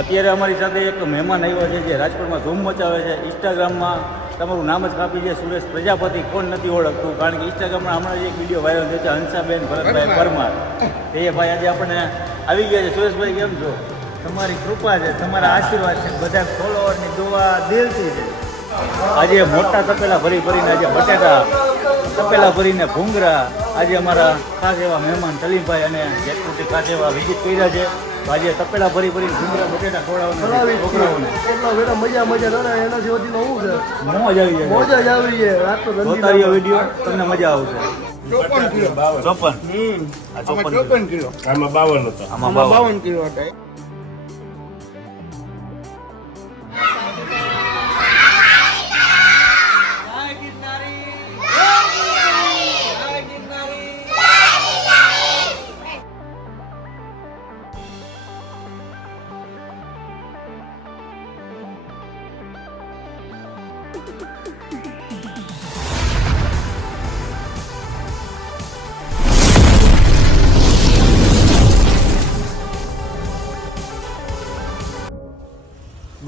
અત્યારે અમારી સાથે એક મહેમાન આવ્યા છે જે રાજકોટમાં ધૂમ મચાવે છે. ઇન્સ્ટાગ્રામમાં તમારું નામ જ કાપી છે સુરેશ પ્રજાપતિ. કોણ નથી ઓળખતું? કારણ કે ઇન્સ્ટાગ્રામમાં હમણાં એક વિડીયો વાયરલ થયો છે હંસાબેન ભરતભાઈ પરમાર. એ ભાઈ આજે આપણને આવી ગયા છે. સુરેશભાઈ કેમ છો? તમારી કૃપા છે, તમારા આશીર્વાદ છે, બધા ફોલોવરની દુઆ દિલથી છે. આજે મોટા તપેલા ભરીને આજે બટેટા, તપેલા ભરીને ભૂંગરા આજે અમારા ખાસ એવા મહેમાન સલીમભાઈ અને જેતપુરથી ખાસ એવા વિઝિટ કર્યા છે. આજે તપેલા ભરીને ભૂંગરા બટેટા ખવડાવવાના છોકરાઓને મજા એનાથી વધીને હું છે મોજ આવી જાય. મોજ જ આવી છે. રાત તો જોતારીઓ વિડીયો તમને મજા આવશે. 54 કિલો. 54 કિલો. આમાં 52 હતા. આમાં 52 કિલો હતા.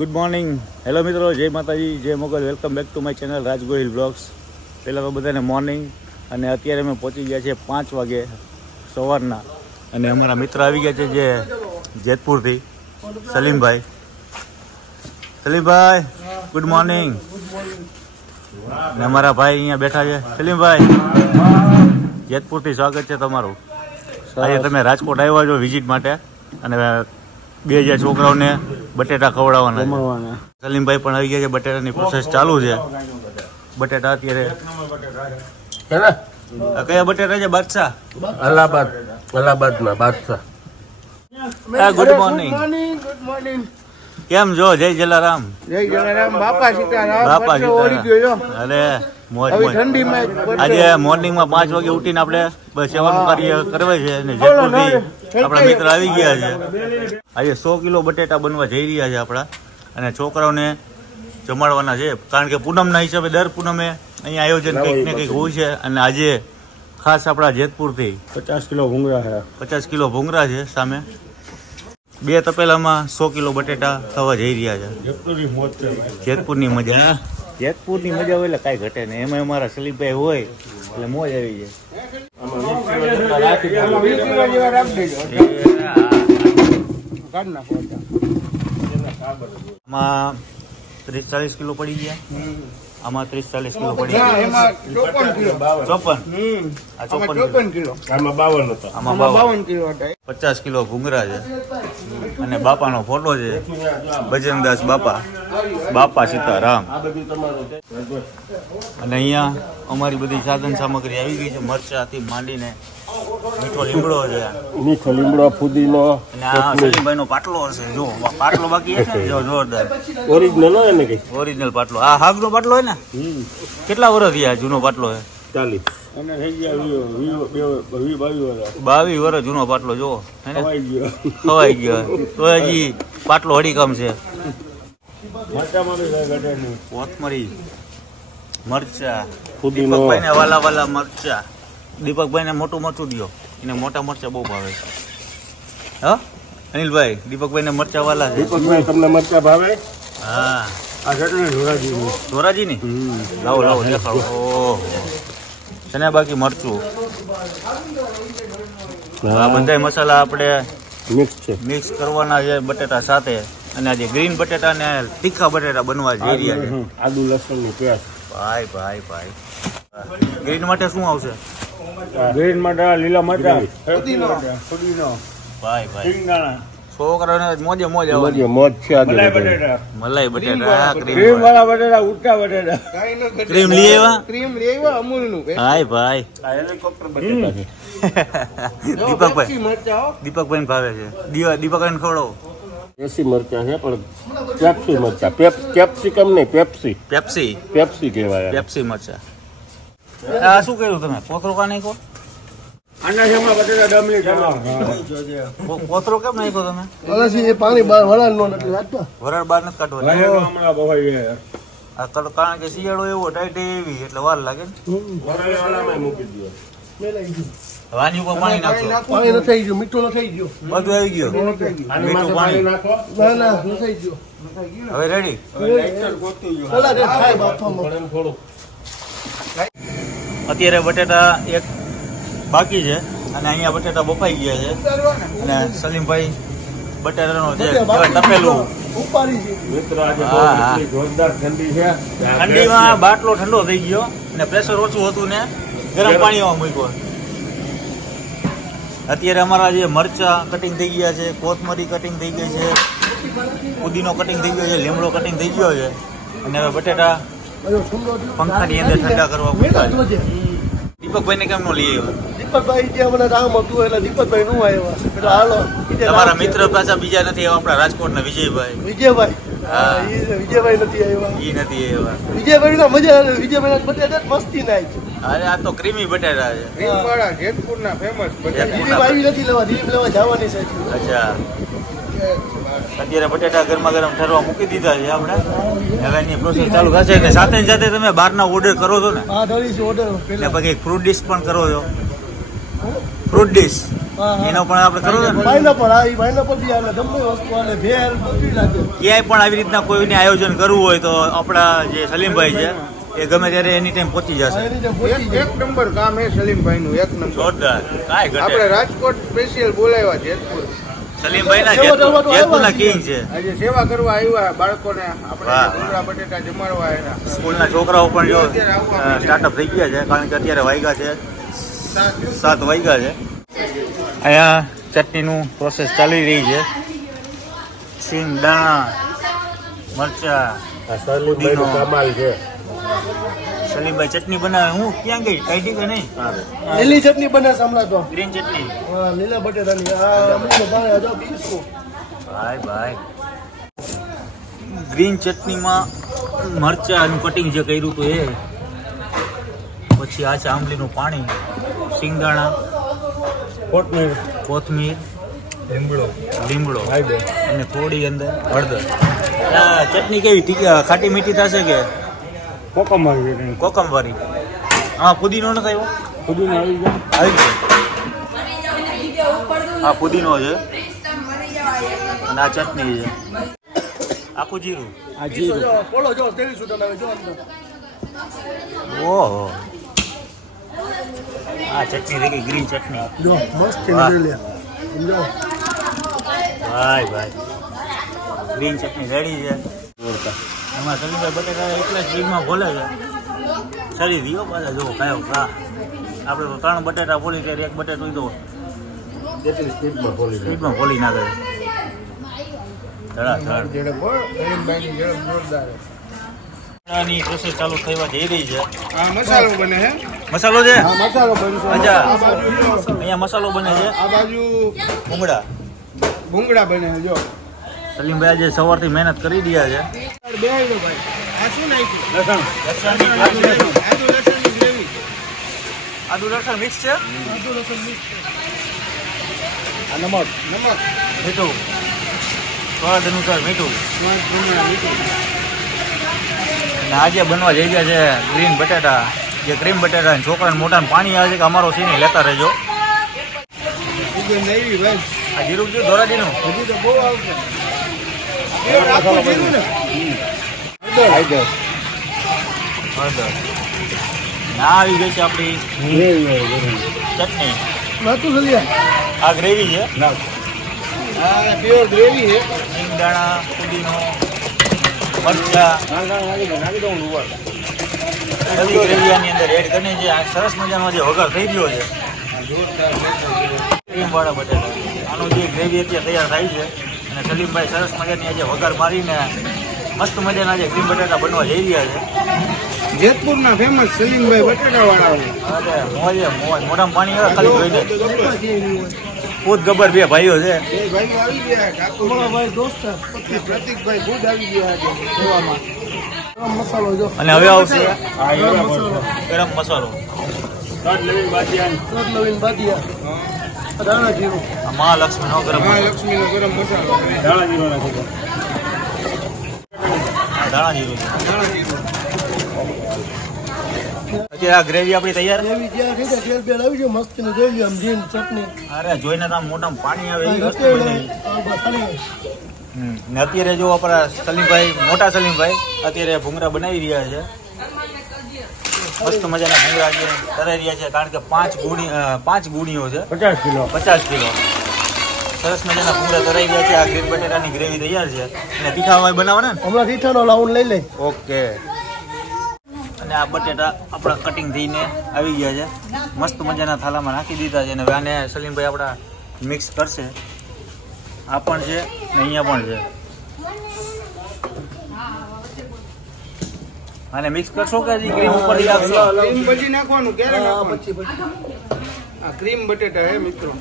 Good morning. હેલો મિત્રો, જય માતાજી, જય Mogal. Welcome back to my channel Raj Gohil blogs. પહેલાં તો બધાને મોર્નિંગ. અને અત્યારે અમે પહોંચી ગયા છીએ 5 વાગે સવારના. અને અમારા મિત્ર આવી ગયા છે જે જેતપુરથી, સલીમભાઈ. સલીમભાઈ ગુડ મોર્નિંગ. અને અમારા ભાઈ અહીંયા બેઠા છે. સલીમભાઈ જેતપુરથી સ્વાગત છે તમારું. આજે તમે રાજકોટ આવ્યા છો વિઝિટ માટે અને 2000 છોકરાઓને બટેટા ખવડાવવાના. સલીમભાઈ પણ આવી ગયા છે. બટેટાની પ્રોસેસ ચાલુ છે. બટેટા અત્યારે કયા બટેટા છે? બાદશાહ, અલ્હાબાદના બાદશાહ. Good morning. Good morning. કેમ છો? જય જલારામ. જય જલારામ. બાપા સીતારામ. બાપા સીતારામ. અરે મોજ હવે મોજ. ઠંડીમાં આજે મોર્નિંગમાં 5 વાગે ઉઠીને આપણે બસ સેવાનું કાર્ય કરવા છે. અને જેતપુરથી આપણા મિત્ર આવી ગયા છે. આજે 100 કિલો બટેટા બનવા જઈ રહ્યા છે આપણા. અને છોકરાઓને જમાડવાના છે. કારણ કે પૂનમના હિસાબે દર પૂનમે અહીંયા આયોજન કંઈક ને કંઈક હોય છે. અને આજે ખાસ આપણા જેતપુરથી 50 કિલો ભૂંગળા છે. 50 કિલો ભૂંગરા છે સામે. 2 તપેલામાં 100 કિલો બટેટા થવા જઈ રહ્યા છે. જેતપુરની મોજ છે. જેતપુરની મજા. જેતપુરની મજા હોય એટલે કાંઈ ઘટે નહીં. એમાં અમારા સલીમભાઈ હોય એટલે મોજ આવી જાય. આમાં 30-40 કિલો પડી ગયા. આમાં 30-40 કિલો પડી ગયા. 54. આ 54 કિલો. આમાં 52 હતા. આમાં 52 કિલો હતા. 50 કિલો ભૂંગરા છે. અને બાપાનો ફોટો છે, બજરંગદાસ બાપા, બાપા સીતારામ. અને અહીંયા અમારી બધી સાધન સામગ્રી આવી ગઈ છે. મરચાથી માંડીને મીઠો લીમડો છે. મીઠો લીમડો, ફુદીનો. અને આ સલીમભાઈનો પાટલો હશે. જો પાટલો બાકી હશે જો જોરદાર ઓરિજિનલ હોય ને કઈ? ઓરિજિનલ પાટલો. આ હાગનો પાટલો હોય ને? કેટલા વર્ષ થયા જૂનો પાટલો છે? 40. અને થઈ ગયા 22 વર્ષ જૂનો પાટલો. જો ખવાઈ ગયો તો હજી પાટલો હડીકમ છે. કોથમરી, મરચા, દીપકભાઈ ને વાલા વાલા મરચા. દીપકભાઈ ને મોટું મરચું દો, એને મોટા મરચા બહુ ભાવે. હા અનિલભાઈ, દીપકભાઈ ને મરચા વાલા છે. દીપકભાઈ તમને મરચા ભાવે? હા. આ ચટણી ધોરાજીની. ધોરાજીની? લાવો લાવો દેખાડો. ઓહો છે બાકી મરચું. આ બધા મસાલા આપણે મિક્સ કરવાના છે બટેટા સાથે. અને આજે ગ્રીન બટેટા ને તીખા બટેટા બનવા જઈ રહ્યા છે. આદુ લસણ ની પેસ્ટ. ભાઈ ભાઈ ભાઈ. ગ્રીન માટે શું આવશે? ગ્રીન માટે લીલા મરચા, ફુદીનો. ભાઈ ભાઈ સિંગદાણા. છોકરાઓને મોજે મોજ આવે. મોજ છે. મલાઈ બટેટા, ક્રીમ વાળા બટેટા, ઉટકા બટેટા. ક્રીમ લઈ આવ્યા? ક્રીમ લેવા અમૂલનું. હાય ભાઈ. હેલિકોપ્ટર બટેટા છે. દીપકભાઈ, મરચા દીપકભાઈ ભાવે છે. દીપકભાઈ ખવડાવો. દેશી મરચા છે પણ પેપ્સી મરચા. કેપ્સિકમ નહીં, પેપ્સી. પેપ્સી. પેપ્સી કહેવાય. પેપ્સી મરચા. આ શું કર્યું તમે? પોતરો કા નાખ્યો? આના જેમાં બટેટા ડમલી. પોતરો કેમ નાખ્યો તમે? એ પાણી બહાર વરાળ નો નથી રાખતા. વરાળ બહાર નથી કાઢવા. હમણાં બવાઈ ગયા. આ કારણ કે શિયાળો એવો ટાઈટ એવી એટલે વાર લાગે ને. વરાળ વાળામાં મૂકી દો. વાની ઉપર પાણી નાખો. પાણી ન થઈ ગયું, મીઠું ન થઈ ગયું. બધું આવી ગયું. આની મીઠું માથે પાણી. નાખો. ના ના ન થઈ ગયું. હવે રેડી. પેલા જે થાય બાફામાં. પણ એમ થોડું અત્યારે બટેટા એક બાકી છે અને અહીંયા બટેટા બફાઈ ગયા છે અને સલીમભાઈ બટેટાનો જે કહેવાય તપેલું ઉપાડી છે. મિત્ર આજે હા, હા. એટલી જોરદાર ઠંડી છે ઠંડીમાં બાટલો ઠંડો થઈ ગયો અને પ્રેશર ઓછું હતું ને ગરમ પાણીમાં મૂક્યો. અત્યારે અમારા જે મરચા કટિંગ થઈ ગયા છે, કોથમરી કટિંગ થઈ ગઈ છે, પુદીનો કટિંગ થઈ ગયો છે, લીમડો કટિંગ થઈ ગયો છે અને હવે બટેટા બધો ઠંડો થયો. પંખાની અંદર ઠંડા કરવા મૂક્યા છે. જોજે. દીપકભાઈને કેમ નો લઈ આવ્યો? દીપકભાઈ જે મને રામ હતું એટલે દીપકભાઈ નું આવ્યા. એટલે હાલો તમારા મિત્ર પાછા બીજા નથી આવ્યા, આપણા રાજકોટના વિજયભાઈ. વિજયભાઈ. હા. હા, વિજયભાઈ નથી આવ્યા. ઈ નથી આવ્યા. વિજયભાઈ ના મજા આવે. વિજયભાઈ બટેટા જ મસ્તી નાખી. અરે આ તો ક્રીમી બટેટા છે. દિલીપ જેતપુરના. આવી નથી લેવા, દિલીપ લેવા જવાની છે. અચ્છા, અત્યારે બટેટા ગરમા ગરમ ઠરવા મૂકી દીધા છે આપણે. હવે એની પ્રોસેસ ચાલુ થશે અને સાથે ને સાથે તમે બહારના ઓર્ડર કરો છો ને હા, ધરી છે ઓર્ડર ને પેલા. પછી ફ્રૂટ ડિશ પણ કરો છો. ફ્રૂટ ડિશ હા, હા. એનો પણ આપણે કરો છો ને. પાઇનેપલ, હા, ઈ પાઇનેપલ બી આલે, ગમે વસ્તુ આલે, ભેળ બધી લાગે. ક્યાંય પણ આવી રીતના કોઈને આયોજન કરવું હોય તો આપણા જે સલીમભાઈ છે એ ગમે ત્યારે એની ટાઈમ પહોંચી હા, જશે. એની જેમ પહોંચી જાય. એક નંબર કામ હે સલીમભાઈ નું, એક નંબર. જોરદાર, કાંઈ આપણે ઘટે. રાજકોટ સ્પેશિયલ બોલાવ્યા જેતપુર. સલીમભાઈના સેવા કરવા તો જેતપુરના આવ્યા કિંગ છે. આજે સેવા કરવા આવ્યા બાળકોને, વાહ. આપણે ડુંગળા બટેટા જમાડવા એના. સ્કૂલના છોકરાઓ પણ જો સ્ટાર્ટઅપ થઈ ગયા છે કારણ કે અત્યારે વાગ્યા છે 7 વાગ્યા છે. અહીંયા ચટણીનું પ્રોસેસ ચાલી રહી છે. સિંગ, દાણા, મરચા. આ સલીમભાઈનું કમાલ છે સલીમભાઈ ચટણી બનાવે. હું ક્યાં ગઈ? કાઢી કે નહીં? લીલી ચટણી બને છે હમણાં તો. ગ્રીન ચટણી. હા, લીલા બટેટાની. આ અમુકનો ભાવે હજાર 20. ભાઈ ભાઈ, ગ્રીન ચટણીમાં મરચાનું કટિંગ જે કર્યું હતું એ, પછી આ છે આંબલીનું પાણી, સિંગદાણા, કોથમીર, લીમડો અને થોડી અંદર હળદર. આ ચટણી કેવી ખાટી મીઠી થશે કે કોકમવાળી? હા, પુદીનો નથી આવ્યો? આવી ગયો. હા, પુદીનો છે અને આ ચટણી છે. આખું જીરું. જો, પોળો જો, 23 સુધા આવે, જો અંદર. ઓહો, આ ચટણી થઈ ગઈ, ગ્રીન ચટણી. જો, મસ્ત છે વાહ. લે. સમજો. ભાઈ ભાઈ, ગ્રીન ચટણી રેડી છે. એમાં સલીમભાઈ બટેટા એટલા જ ગ્રીનમાં ભોલે છે. સરી દીયો પાછા જો કાયો ખા. આપણે તો 3 બટેટા ફોલી ત્યારે 1 બટેટું તો કેટલી સ્પીડમાં ખોલી દે. સ્પીડમાં ફોલી નાખે. ધડાધડ. ઝડપ હો, સલીમભાઈની ઝડપ જોરદાર હે. આની પ્રોસેસ ચાલુ થવા જઈ રહી છે. આ મસાલો બને હે. મસાલો છે? હા, મસાલો બનશે. અચ્છા. આ બાજુ જો, અહીંયા મસાલો બને છે. આ બાજુ ભૂંગળા. ભૂંગળા બને હે જો. સલીમભાઈ આજે સવારથી મહેનત કરી રહ્યા છે. બેહાડો ભાઈ. આ શું નાખ્યું? લસણની આદુ લસણની ગ્રેવી. આદુ લસણ મિક્સ છે. આદુ લસણ મિક્સ. આ નમક, મીઠું, સ્વાદ અનુસાર મીઠું. અને આજે બનવા જઈ ગયા છે ગ્રીન બટાટા, જે ક્રીમ બટાટા. છોકરાને મોટાને પાણી આવે છે કે અમારો સીને લેતા રહેજો. સુગંધ આવી ભાઈ. આ જીરું કયું ધોરાજીનું? હજી તો બહુ આવશે. એ આખું જીરું ને. હળદર. ના આવી ગઈ છે આપણી ચટણી. નાતું સલિયા. આ ગ્રેવી છે. આ પ્યોર ગ્રેવી હે. સિંગદાણા, પુદીનો, મરચા, બધી ગ્રેવી આની અંદર એડ કરીને છે. આ સરસ મજાનો જે વઘાર થઈ ગયો છે ક્રીમ વાળા બટેટા. આનો જે ગ્રેવી અત્યારે તૈયાર થાય છે અને સલીમભાઈ સરસ મજાની આજે વઘાર મારીને મસ્ત મજાના જે ક્રીમ બટાટા બનવા જઈ રહ્યા છે. જેતપુરના ફેમસ સલીમભાઈ બટેટા વાળા. અરે મોજે મોજ, મોઢામાં પાણી આવે ખાલી જોઈને. ખુદ ગબ્બર બે ભાઈઓ છે. બે ભાઈઓ આવી ગયા. ઠાકોર અમારા ભાઈ દોસ્ત છે. પ્રતિકભાઈ ખુદ આવી ગયા છે સેવામાં. ગરમ મસાલો જો. અને હવે આવશે ગરમ મસાલો. ગરમ મસાલો. તજ લવિંગ બાદિયા. ધાણા જીરું. આ મહાલક્ષ્મીનો ગરમ મસાલો. મહાલક્ષ્મીનો ગરમ મસાલો. ધાણા જીરું છે. અત્યારે આ ગ્રેવી આપણી તૈયાર. એવી જ્યાં થઈ જાય તેલ બેલ આવી ગયો મસ્ત ને જોઈ લ્યો આમ જીન ચટણી અરે જોઈને તો આમ મોઢામાં પાણી આવે એવી વસ્તુ બની. ખાલી ને અત્યારે જો આપણા સલીમભાઈ, મોટા સલીમભાઈ અત્યારે ભૂંગળા બનાવી રહ્યા છે. મસ્ત મજાના ભૂંગળા જે તરાઈ રહ્યા છે, કારણ કે 5 ગુણીઓ છે, 50 કિલો. 50 કિલો. સરસ મજાના ભૂંગળા તરાઈ રહ્યા છે. આ ગ્રીન બટેટાની ગ્રેવી તૈયાર છે. અને તીખા બનાવવાના ને? હમણાં તીઠાનો લાવન લઈ લે. ઓકે. અને આ બટેટા આપણા કટિંગ થઈને આવી ગયા છે. મસ્ત મજાના થાલામાં નાખી દીધા છે. અને હવે આને સલીમભાઈ આપણા મિક્સ કરશે. આ પણ છે ને અહીંયા પણ છે. આને મિક્સ કરશો કે હજી ક્રીમ ઉપરથી નાખશો? ક્રીમ પછી નાખવાનું ક્યારે નાખવાનું? પછી આ ક્રીમ બટેટા હે મિત્રો,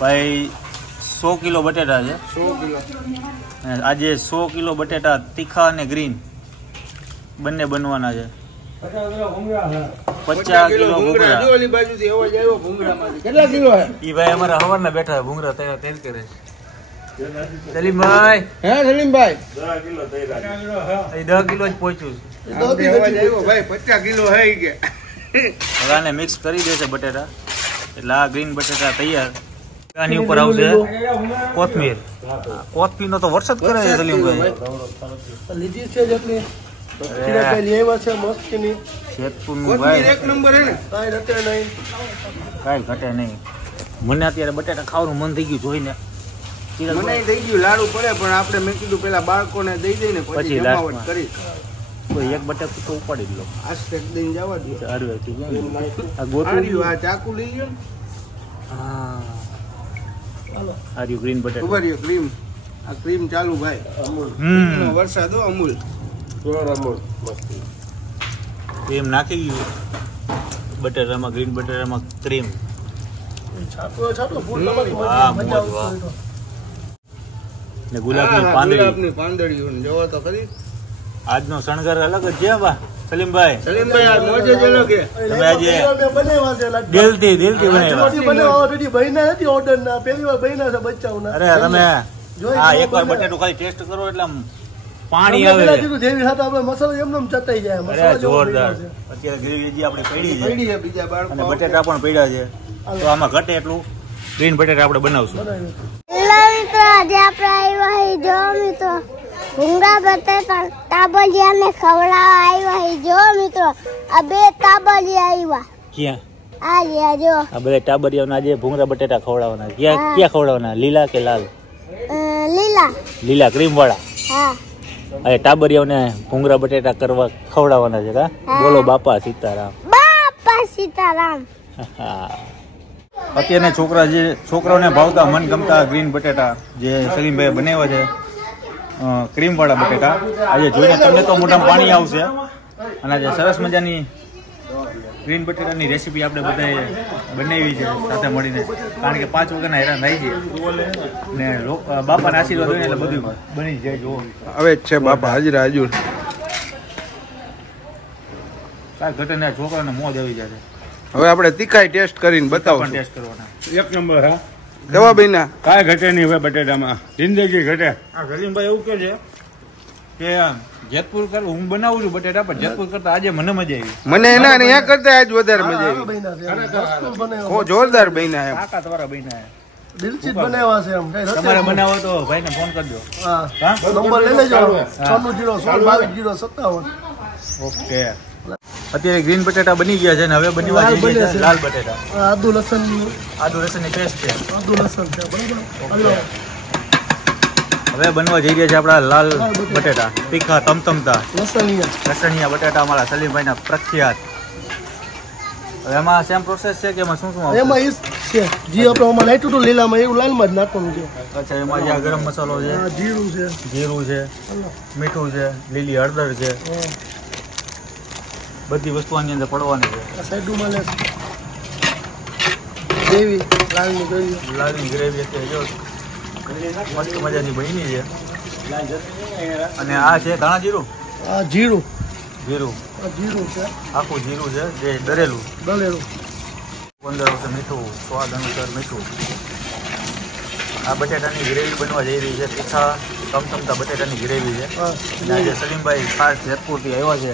ભાઈ 100 કિલો બટેટા છે. 100 કિલો. અને આજે 100 કિલો બટેટા તીખા અને ગ્રીન બંને બનવાના છે. 50 કિલો ભૂંગળા. જો ઓલી બાજુથી અવાજ આવ્યો ભૂંગળામાંથી. કેટલા કિલો હે? ઈ ભાઈ અમારા હવારના બેઠા ભૂંગળા તૈયાર કરે. સલીમભાઈ, હે સલીમભાઈ? 10 કિલો જ પહોંચ્યું. અવાજ આવ્યો ભાઈ 50 કિલો હે કે. હવે આને મિક્સ કરી દેશે બટેટા, એટલે આ ગ્રીન બટેટા તૈયાર. આની ઉપર આવશે કોથમીર. કોથમીરનો તો વરસાદ કરે છે સલીમભાઈ. લીધી છે જેટલી લઈ આવ્યા છે મસ્તીની. જેતપુરનું કોથમીર ભાઈ એક નંબર હે ને? કાંઈ રટે નહીં. કાંઈ ઘટે નહીં. મને અત્યારે બટેટા ખાવાનું મન થઈ ગયું જોઈને. મને થઈ ગયું લાડુ પડે, પણ આપણે મેં કીધું પેલા બાળકોને દઈ દઈને પછી પછી લાસ્ટમાં. જમાવટ કરી. કોઈ એક બટેકું તો ઉપાડી જ લો. આ સ્ટેક દઈને જવા દો. હળવેથી કેમ? આ આ ગોતું રહ્યું, આ ચાકુ લઈ ગયો ને. હા. આ રહ્યું ગ્રીન બટેટા. ઉભા રહ્યો ક્રીમ. આ ક્રીમ ચાલુ ભાઈ. હમ. વરસાદ હો અમૂલ. ક્રીમ નાખી ગયું બટેટામાં, ગ્રીન બટેટામાં ક્રીમ. છાટો ફૂલ વાહ, મોજ વાહ. ને ગુલાબની હા, પાંદડી. ગુલાબની પાંદડીઓ ને જોવો તો ખરી. આજનો શણગાર અલગ જ છે બા સલીમભાઈ. સલીમભાઈ આ મોજે જ અલગ હે. તમે આજે બનાવ્યા છે લગભગ. દિલથી બનાવ્યા. રોટી બનાવવા already બન્યા નથી ઓર્ડર ના, પહેલી વાર બન્યા છે બચ્ચાઓના. અરે તમે જોઈ હા કેવો એકવાર બને. બટેટું ખાલી ટેસ્ટ કરો એટલે આમ પાણી તમને પેલા આવે. કીધું જેવી હાથ આપણે મસાલો એમને એમ ચટાઈ જાય. અરે મસાલો જેવો જોરદાર. બન્યો છે. અત્યારે ગ્રેવી હજી આપણી પડી છે પડી હે બીજા બાળકો અને બટેટા પણ પડ્યા છે. તો આમાં ઘટે એટલું ગ્રીન બટેટા આપણે બનાવશું. બનાવ્યું. હેલો મિત્રો, આજે આપણે આવ્યા હી જો મિત્રો ભૂંગળા બટેટા તાબલિયાને ખવડાવવા આવ્યા હી જો મિત્રો. આ 2 તાબલિયા આવ્યા. ક્યાં? આ લ્યા જો. આ બધા ટાબરિયાઓના આજે ભૂંગળા બટેટા ખવડાવવાના. ક્યાં ખવડાવવાના? લીલા કે લાલ? લીલા. લીલા ક્રીમ વાળા. હા. અરે ટાબરિયાઓને ભૂંગળા બટેટા કરવા ખવડાવવાના છે કા? બોલો બાપા સીતારામ. બાપા સીતારામ. અત્યારના છોકરાઓને ભાવતા મનગમતા ગ્રીન બટેટા જે સલીમભાઈ બનાવ્યા છે, ક્રીમ વાળા બટેટા. આજે જોઈને તમને તો મોઢામાં પાણી આવશે. અને આજે સરસ મજાની ગ્રીન બટેટાની રેસીપી આપણે બધાએ બનાવી છે સાથે મળીને, કારણ કે 5 વગરના હેરાન થાય છે ને બાપાના આશીર્વાદ હોય એટલે બધું બની જાય. જો હવે જ છે બાપા હાજરા હજુર. કાંઈ ઘટે ને છોકરાને મોજ આવી જાય છે. હવે આપણે તીખાઈ ટેસ્ટ કરીને પણ બતાવશું. ટેસ્ટ કરવાના. એક નંબર હા. કેવા બન્યા? કાંઈ ઘટે નહીં હવે બટેટામાં. જિંદગી ઘટે. આ સલીમભાઈ એવું કહે છે કે જેતપુર કર હું બનાવું છું બટેટા, પણ જેતપુર કરતા આજે મને મજા આવી. મને એના ને અહીંયા કરતા આજ વધારે મજા આ આવી. બન્યા છે. મસ્ત બનાવ્યા. ઓ જોરદાર બન્યા એમ. કાકા તમારા બહેના દિલથી જ બનાવ્યા છે એમ. કઈ રટે તમારે નહીં. બનાવો તો ભાઈને ફોન કરજો. હા. હા નંબર લઈ લેજો. 96 ઓકે. અત્યારે ગ્રીન બટેટા બની ગયા છે ને હવે બનવા લાલ જઈ રહ્યા બને છે છે. લાલ બટેટા. આદુ લસણ આદુ લસણની પેસ્ટ છે. આદુ લસણ છે બરાબર. હલો. હવે બનવા જઈ રહ્યા છે આપણા લાલ બટેટા, તીખા તમતમતા લસણિયા. લસણિયા બટેટા અમારા સલીમભાઈના પ્રખ્યાત. હવે એમાં સેમ પ્રોસેસ છે કે એમાં શું શું આવશે? એમાં ઈ છે જે આપણે આમાં નાખ્યું હતું લીલામાં એવું લાલમાં જ નાખવાનું છે. અચ્છા, એમાં જે આ ગરમ મસાલો છે, આ જીરું છે. જીરું છે, મીઠું છે, લીલી હળદર છે, બધી વસ્તુ આની અંદર પડવાની છે. આ સાઈડમાં લે ગ્રેવી લાલની ગ્રેવી. લાલની ગ્રેવી અત્યારે જો મસ્ત મજાની બની છે. અને આ છે ધાણા જીરું. આ જીરું. જીરું આ જીરું છે આખું જીરું છે જે દરેલું. દળેલું. 15 મીઠું, સ્વાદ અનુસાર મીઠું. આ બટેટાની ગ્રેવી બનવા જઈ રહી છે. તીખા તમતમતા બટેટાની ગ્રેવી છે. હા. અને આજે સલીમભાઈ ખાસ જેતપુરથી આવ્યા છે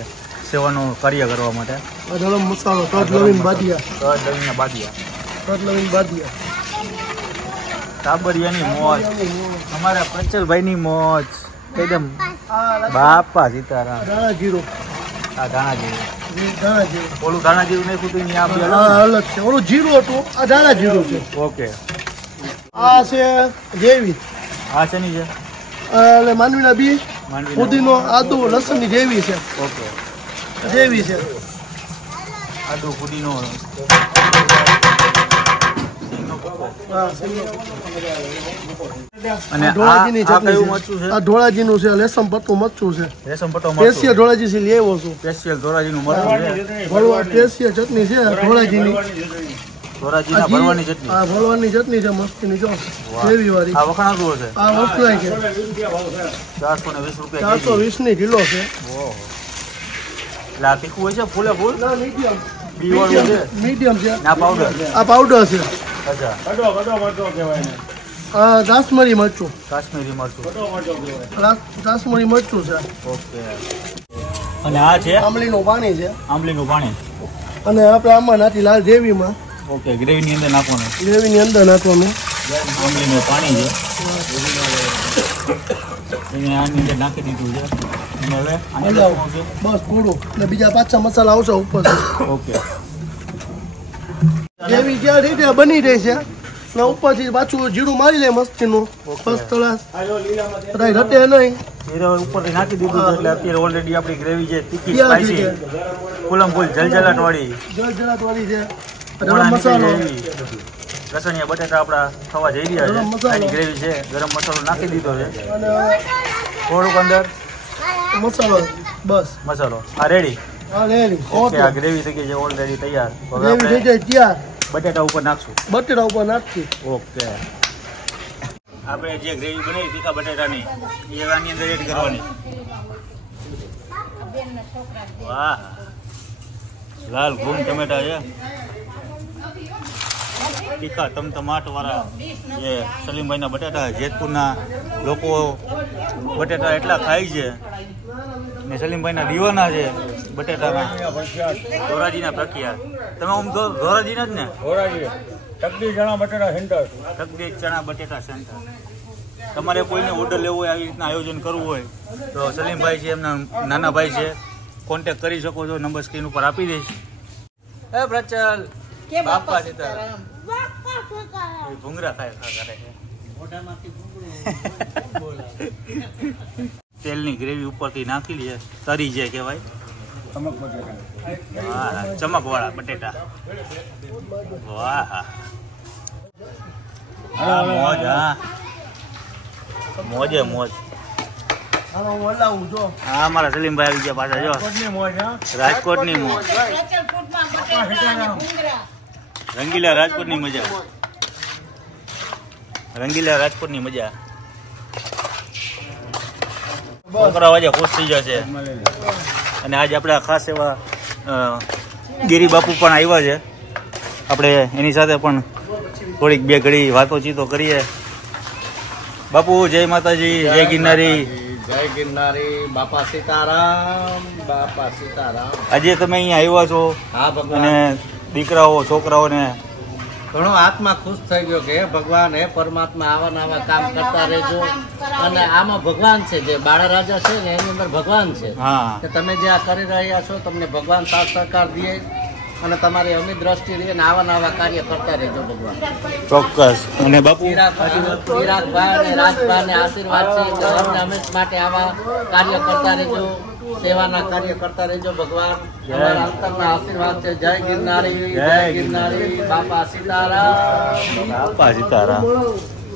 સેવાનું કાર્ય કરવા માટે. ગરમ મસાલો, તજ લવિંગ બાદિયા, તજ લવિંગ બાદિયા, તજ લવિંગ બાદિયા, ટાબરિયાની મોજ, અમારા પ્રચલભાઈની મોજ એકદમ. બાપા સીતારામ. ધાણા જીરું, આ ધાણા જીરું, ધાણા જીરું, ઓલું ધાણા જીરું નહીં ખુતું આ બે હા અલગ છે. ઓલું જીરું હતું, આ ધાણા જીરું છે. ઓકે. આ છે જેવી, આ છે ની છે એટલે માંડવીના બી, માંડવી. ફુદીનો, આદુ, લસણની જેવી છે. ઓકે. જેવી છે. આદુ ફુદીનો હા, અને ઢોળાજીની આ કયું ચટણી મરચું છે. છે? આ ઢોળાજીનું છે, લેસમ પત્તું મરચું છે. રેશમ પટ્ટો સ્પેશિયલ ઢોળાજી થી લેવો છું. સ્પેશિયલ ધોરાજીનું મરચું છે. ભરવા સ્પેશિયલ ચટણી છે ઢોળાજીની. ધોરાજીના ભરવાની ચટણી. આ ભરવાની ચટણી છે મસ્તીની, જો ગ્રેવી વાળી. આ વખણાતું હશે. આ વસ્તુઆઈ છે 420 રૂપિયા કેજી. 420 ની કિલો છે. ઓહો. એટલે આ તીખું હોય છે ફૂલે ફૂલ ના મીડિયમ, બી વાળું છે મીડિયમ છે. ના પાવડર. આ પાવડર છે. અચ્છા. આ કાશ્મીરી મરચું, કાશ્મીરી મરચું. કાશ્મીરી મરચું છે. ઓકે. અને આ છે આમલીનું પાણી છે. આંબલીનું પાણી. અને આપણે આમાં નાખી લાલ જેવીમાં, ઓકે. ગ્રેવીની અંદર નાખવાનું. ગ્રેવીની અંદર નાખવાનું. આંબલીનું પાણી છે એને આની અંદર નાખી દીધું છે. અને હવે આની અંદર શું આવશે? બસ પૂરું. અને બીજા પાછા મસાલા આવશે ઉપર. ઓકે. ગ્રેવી ક્યાં રીતે બની રહી છે ને ઉપરથી પાછું જીરું મારી લે મસ્તીનું. બસ તળાસ કદાચ રટે નહીં. જીરા ઉપરથી નાખી દીધું છે એટલે અત્યારે ઓલરેડી આપણી ગ્રેવી છે તીખી તૈયાર થઈ સ્પાઈસી ફૂલમ ફૂલ જલજલાટ વાળી જળજળાટ વાળી છે. ગરમ મસાલો, લસણિયા બટાટા આપણા થવા જઈ રહ્યા ગરમ છે. મસાલો. આની ગ્રેવી છે. ગરમ મસાલો નાખી દીધો છે અને થોડુંક અંદર મસાલો, બસ મસાલો. આ રેડી. આ રેડી. ઓકે. આ ગ્રેવી થઈ ગઈ છે ઓલરેડી તૈયાર. હવે ગ્રેવી થઈ આપણે જાય ત્યાર બટાટા ઉપર નાખશું. બટેટા ઉપર નાખી. ઓકે. આપણે જે ગ્રેવી બનાવી તીખા બટાટાની એ આની અંદર એડ કરવાની. વાહ. લાલ ઘૂમ ટમેટા છે તીખા તમતમાટ વાળા જે સલીમભાઈના બટાટા. જેતપુરના લોકો બટાટા એટલા ખાય છે ને સલીમભાઈના દીવાના છે બટાટાના. ધોરાજીના પ્રખ્યાત. તમે આમ ધોરાજીના જ ને? તકદી ચણા બટાટા સેન્ટર. તકદી ચણા બટેટા સેન્ટર. તમારે કોઈને ઓર્ડર લેવો હોય, આવી રીતના આયોજન કરવું હોય તો સલીમભાઈ છે, એમના નાના ભાઈ છે, કોન્ટેક્ટ કરી શકો છો. નંબર સ્ક્રીન ઉપર આપી દઈશ. એ પ્રચલ બાપા સીતારામ. ભૂંગરા ખાય કરે છે. તેલની ગ્રેવી ઉપરથી નાખી લે. તરી જે કહેવાય. હા, ચમકવાળા બટેટા. વાહ. હા મોજ. હા મોજે મોજ. હાલો હું હલાવું જો. હા મારા સલીમભાઈ આવી ગયા પાછા. જો રાજકોટની મોજ. રંગીલા રાજકોટની મજા. રંગીલા રાજકોટની મજા. છોકરાઓ આજે ખુશ થઈ જશે. અને આજે આપણે ખાસ એવા ગિરી બાપુ પણ આવ્યા છે. આપણે એની સાથે પણ થોડીક બે ઘડી વાતોચીતો કરીએ. બાપુ જય માતાજી, જય ગિરનારી. જય ગિરનારી. બાપા સીતારામ. બાપા સીતારામ. આજે તમે અહીંયા આવ્યા છો હા ભગવાન. અને દીકરાઓ છોકરાઓને ઘણો આત્મા ખુશ થઈ ગયો કે હે ભગવાન, હે પરમાત્મા, આવા ને આવા કામ કરતા રહેજો. અને આમાં ભગવાન છે, જે બાળા રાજા છે ને એની અંદર ભગવાન છે. હા કે તમે જે આ કરી રહ્યા છો તમને ભગવાન સાથ સહકાર દે અને તમારી અમી દ્રષ્ટિ રહે ને આવા ને આવા કાર્ય કરતા રહેજો ભગવાન. ચોક્કસ. અને બાપુ ચિરાગભાઈ અને રાજભાઈ આશીર્વાદ છે કે અમને હંમેશ માટે આવા કાર્ય કરતા રહેજો, સેવાના કાર્ય કરતા રહેજો ભગવાન. અમારા અંતરના આશીર્વાદ છે. જય ગિરનારી. જય ગિરનારી. બાપા સીતારામ. બાપા સીતારામ.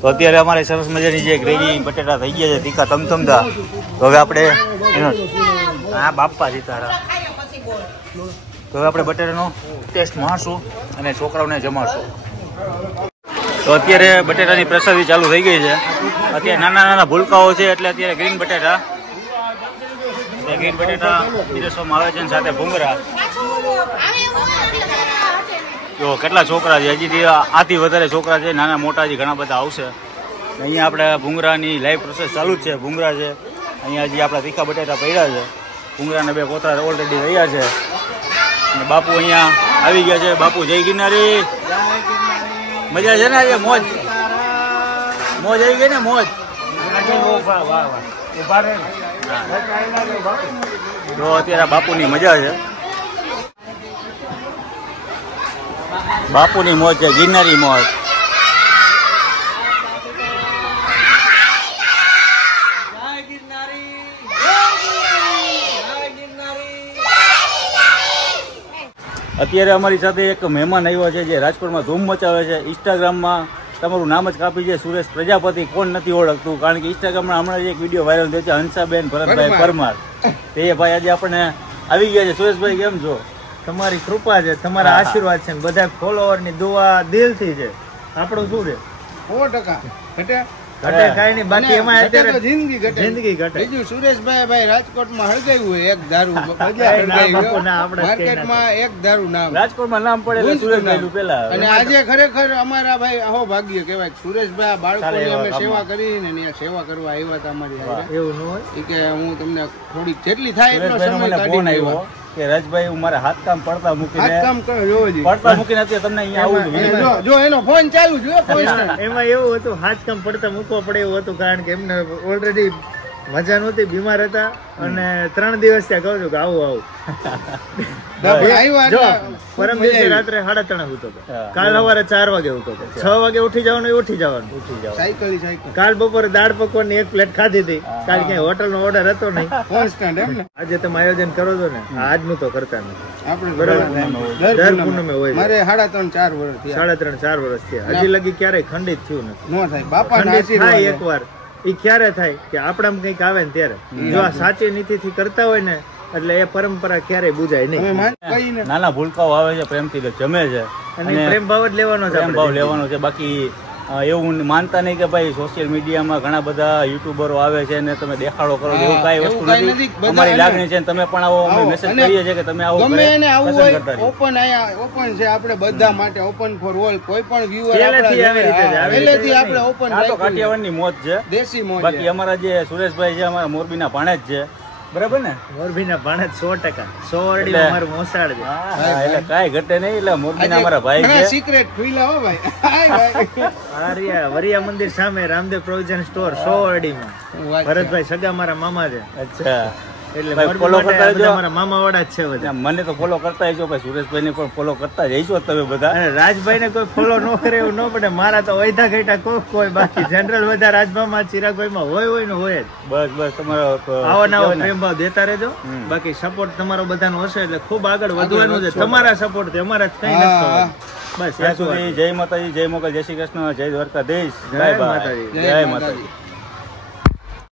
તો અત્યારે અમારે સરસ મજાની જે ગ્રેવી બટેટા થઈ ગયા છે તીખા તમતમતા. તો હવે આપણે એનો હા બાપા સીતારામ. તો હવે આપણે બટેટાનો ટેસ્ટ માણશું અને છોકરાઓને જમાડશું. તો અત્યારે બટેટાની પ્રસાદી ચાલુ થઈ ગઈ છે. અત્યારે નાના નાના ભૂલકાઓ છે એટલે અત્યારે ગ્રીન બટેટા પીરસવામાં આવે છે. સાથે ભૂંગરા. જો કેટલા છોકરા છે. હજી આથી વધારે છોકરા છે. નાના મોટા હજી ઘણા બધા આવશે. અહીંયા આપણે ભૂંગરાની લાઈવ પ્રોસેસ ચાલુ જ છે. ભૂંગરા છે અહીંયા. હજી આપણા તીખા બટેટા પડ્યા છે. ભૂંગળાના 2 કોથળા ઓલરેડી રહ્યા છે અને બાપુ અહીંયા આવી ગયા છે. બાપુ જય ગિરનારી. મજા છે ને આજે? મોજ મોજ આવી ગઈ ને? મોજ. તો અત્યારે બાપુની મજા છે. બાપુની મોજ છે, ગિરનારી મોજ. અત્યારે અમારી સાથે એક મહેમાન આવ્યો છે જે રાજકોટમાં ધૂમ મચાવે છે. ઇન્સ્ટાગ્રામમાં તમારું નામ જ કાપી છે, સુરેશ પ્રજાપતિ. કોણ નથી ઓળખતું? કારણ કે ઇન્સ્ટાગ્રામમાં હમણાં એક વિડીયો વાયરલ થયો છે, હંસાબેન ભરતભાઈ પરમાર. તે ભાઈ આજે આપણે આવી ગયા છે. સુરેશભાઈ કેમ છો? તમારી કૃપા છે, તમારા આશીર્વાદ છે, બધા ફોલોવર ની દુઆ દિલથી છે. આપણું શું છે? 100% ઘટે કાંઈ નહીં. બાકી એમાં અત્યારે જિંદગી ઘટે. જિંદગી ઘટે. બીજું સુરેશભાઈ રાજકોટમાં હળગાવ્યું હોય એક દારૂ ના, બાપુ, ના, આપણે જ માર્કેટમાં એક દારૂ નામ રાજકોટમાં નામ પડે એટલે સુરેશભાઈ નું પેલા. અને આજે ખરેખર અમારા ભાઈ અહો ભાગ્ય કહેવાય. સુરેશભાઈ આ બાળકોની અમે સેવા કરીને ત્યાં સેવા કરવા આવ્યા હતા અમારી હારે. એવું ન હોય. ઈ કે હું તમને થોડીક જેટલી થાય એટલો સુરેશભાઈનો સમય મને ફોન કાઢી આવ્યો કે રાજભાઈ હું મારા હાથ કામ પડતા મૂકીને હાથ કામ કરો જોવો જી. પડતા મૂકીને અત્યારે તમને અહીંયા આવું જો એનો ફોન ચાલુ જોઈએ એમાં એવું હતું, હાથ કામ પડતા મૂકવા પડે એવું હતું. કારણ કે એમને ઓલરેડી મજા નહોતી, બીમાર હતા અને 3 દિવસ ત્યાં કહું છું કે આવું પરમ દિવસે રાત્રે 3:30 ઉઠતો હતો. કાલ સવારે 4 વાગે ઉઠતો હતો. 6 વાગે ઉઠી જવાનું, ઉઠી જવાનું. સાયકલ કાલ બપોરે દાળ પકવાન ની 1 પ્લેટ ખાધી હતી. કાલ ક્યાંય હોટલ નો ઓર્ડર હતો નહીં. કોન્સ્ટન્ટ એમ ને. આજે તમે આયોજન કરો છો ને, આજનું તો કરતા નથી. આપણે બરાબર. દર પૂનમે હોય. મારે 3.5-4 વર્ષ થયા. 3.5-4 વર્ષ થયા. હજી લગી ક્યારેય ખંડિત થયું નથી. નો થાય બાપા ખંડિત થાય એકવાર. ઈ ક્યારે થાય કે આપણામાં કંઈક આવે ને ત્યારે. જો આ સાચી નીતિથી કરતા હોય ને એટલે એ પરંપરા ક્યારેય બુજાય નહીં. નાના ભૂલકાઓ આવે છે, પ્રેમથી જમે છે અને પ્રેમ ભાવ જ લેવાનો છે, પ્રેમ ભાવ લેવાનો છે. બાકી એવું માનતા નહીં કે ભાઈ સોશિયલ મીડિયામાં ઘણા બધા યુટ્યુબરો આવે છે ને તમે દેખાડો કરો, એવું કાંઈ વસ્તુ નથી. અમારી લાગણી છે, તમે પણ આવો અમે મેસેજ કરીએ છીએ કે તમે આવો ગમે એને આવું હોય. ઓપન આયા ઓપન છે આપણે બધા માટે, ઓપન ફોર ઓલ. કોઈ પણ વ્યુઅર પહેલેથી આવી રીતે જ આવે. પહેલેથી આપણે ઓપન આ તો કાઠિયાવાડની મોજ છે. દેશી મોજ. બાકી અમારા જે સુરેશભાઈ છે અમારા મોરબીના ભાણેજ છે, બરાબર ને? મોરબીના ભાણેજ 100%. 100 અડી અમારું મોસાળ છે. એટલે કાંઈ ઘટે નહીં. એટલે મોરબીના અમારા ભાઈ છે. સિક્રેટ ખુલ્લા હો ભાઈ. હાય ભાઈ. વરિયા મંદિર સામે રામદેવ પ્રોવિઝન સ્ટોર 100 અડીમાં. ભરતભાઈ સગા મારા મામા છે. અચ્છા, એટલે ભાઈ ફોલો કરતા રહેજો. મારા મામા વાળા જ છે બધા. મને તો ફોલો કરતા જજો ભાઈ. સુરેશભાઈ ને પણ ફોલો કરતા જઈશો તમે બધા. અને રાજભાઈ ને કોઈ ફોલો ન કરે એવું ન પડે. મારા તો વૈધા ઘટા કોઈ બાકી જનરલ બધા રાજભામાં ચિરાગભાઈ માં હોય ને હોય જ. બસ બસ તમારો આવા નવા પ્રેમ ભાવ દેતા રહેજો. બાકી સપોર્ટ તમારો બધાનો હશે એટલે ખૂબ આગળ વધવાનું છે. તમારા સપોર્ટ થી અમારા કઈ નથી. બસ ત્યાં સુધી જય માતાજી, જય મોગલ, જય શ્રી કૃષ્ણ, જય દ્વારકાધીશ, જય માતાજી. જય માતાજી.